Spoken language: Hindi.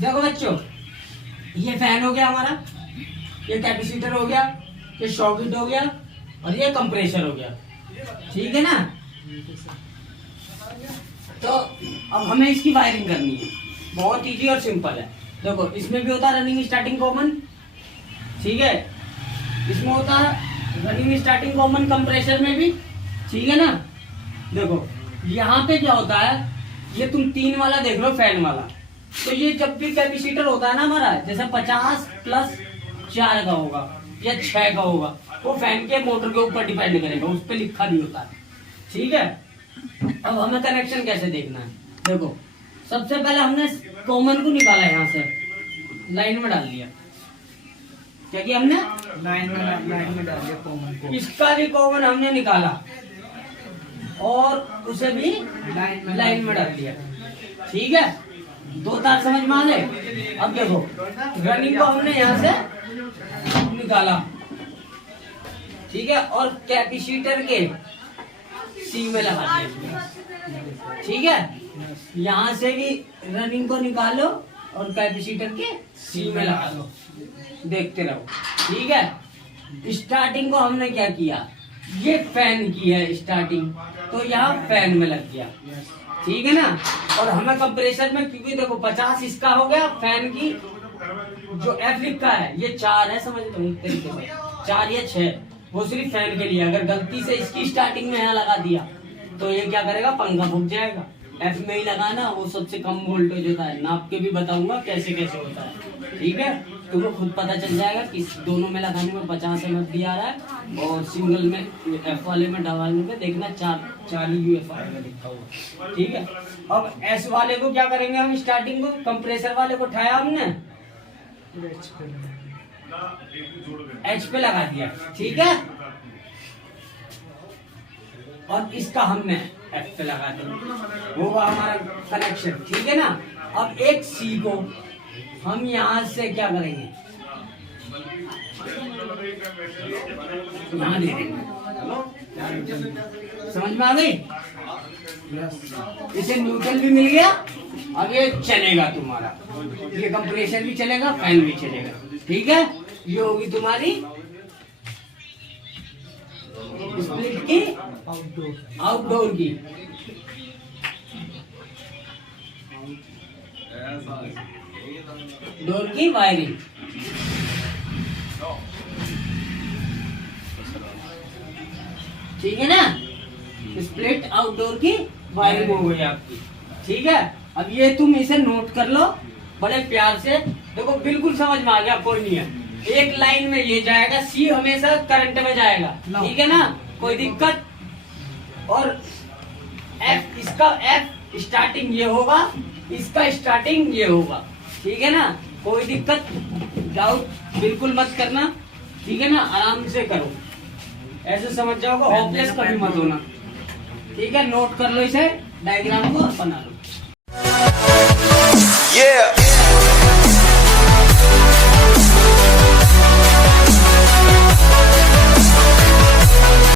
देखो बच्चों, ये फैन हो गया हमारा, ये कैपेसिटर हो गया, ये सॉकेट हो गया और ये कंप्रेसर हो गया। ठीक है ना। तो अब हमें इसकी वायरिंग करनी है, बहुत इजी और सिंपल है। देखो इसमें भी होता है रनिंग स्टार्टिंग कॉमन, ठीक है, इसमें होता है रनिंग स्टार्टिंग कॉमन कंप्रेसर में भी, ठीक है ना। देखो यहाँ पे क्या होता है, ये तुम 3 वाला देख लो फैन वाला, तो ये जब भी कैपेसिटर होता है ना हमारा, जैसे 50 प्लस 4 का होगा या 6 का होगा, वो फैन के मोटर के ऊपर डिपेंड करेगा, उस पर लिखा भी होता है। ठीक है। अब हमें कनेक्शन कैसे देखना है, देखो सबसे पहले हमने कॉमन को निकाला, यहाँ से लाइन में डाल दिया। क्या किया हमने, लाइन में डाल दिया कॉमन को। इसका भी कॉमन हमने निकाला और उसे भी लाइन में डाल दिया। ठीक है, 2 तार समझ में आ गए। अब देखो रनिंग को हमने यहाँ से निकाला, ठीक है, और कैपेसिटर के सी में लगा दिया। ठीक है, यहाँ से भी रनिंग को निकालो और कैपेसिटर के सी में लगा लो, देखते रहो। ठीक है। स्टार्टिंग को हमने क्या किया, ये फैन की है स्टार्टिंग, तो यहाँ फैन में लग गया। ठीक है ना। और हमें कंप्रेसर में, क्योंकि देखो 50 इसका हो गया, फैन की जो एफ लिखा है ये 4 है, समझ लो एक तरीके से 4 या 6, वो सिर्फ फैन के लिए। अगर गलती से इसकी स्टार्टिंग में यहाँ लगा दिया तो ये क्या करेगा, पंखा फूक जाएगा। एफ में ही लगाना, वो सबसे कम वोल्टेज होता है, नाप के भी बताऊंगा कैसे कैसे होता है। ठीक है, तुमको खुद पता चल जाएगा कि दोनों में लगाने में 50 MFD आ रहा है और सिंगल में एफ वाले में डालने में देखना 4 UF आएगा लिखा हुआ। ठीक है। अब एस वाले को क्या करेंगे हम, स्टार्टिंग को कंप्रेसर वाले को उठाया हमने, एच पे लगा दिया। ठीक है, और इसका हमने एफ पे लगा दिया, होगा हमारा कनेक्शन। ठीक है ना। अब एक सी को हम यहाँ से क्या करेंगे, यहाँ दे देंगे। समझ में आ गई। इसे न्यूट्रल भी मिल गया, अब ये चलेगा तुम्हारा, ये कंप्रेसर भी चलेगा, फैन भी चलेगा। ठीक है, ये होगी तुम्हारी स्प्लिट की आउटडोर की। डोर की वायरिंग। ठीक है ना, स्प्लिट आउटडोर की वायरिंग हो गई आपकी। ठीक है, अब ये तुम इसे नोट कर लो बड़े प्यार से। देखो बिल्कुल समझ में आ गया, कोई नहीं है। एक लाइन में ये जाएगा, सी हमेशा करंट में जाएगा। ठीक है ना, कोई दिक्कत। और एफ, इसका एफ स्टार्टिंग ये होगा, इसका स्टार्टिंग ये होगा। ठीक है ना, कोई दिक्कत डाउट बिल्कुल मत करना। ठीक है ना, आराम से करो, ऐसे समझ जाओगे, होपलेस कभी मत होना। ठीक है, नोट कर लो इसे, डायग्राम को बना लो।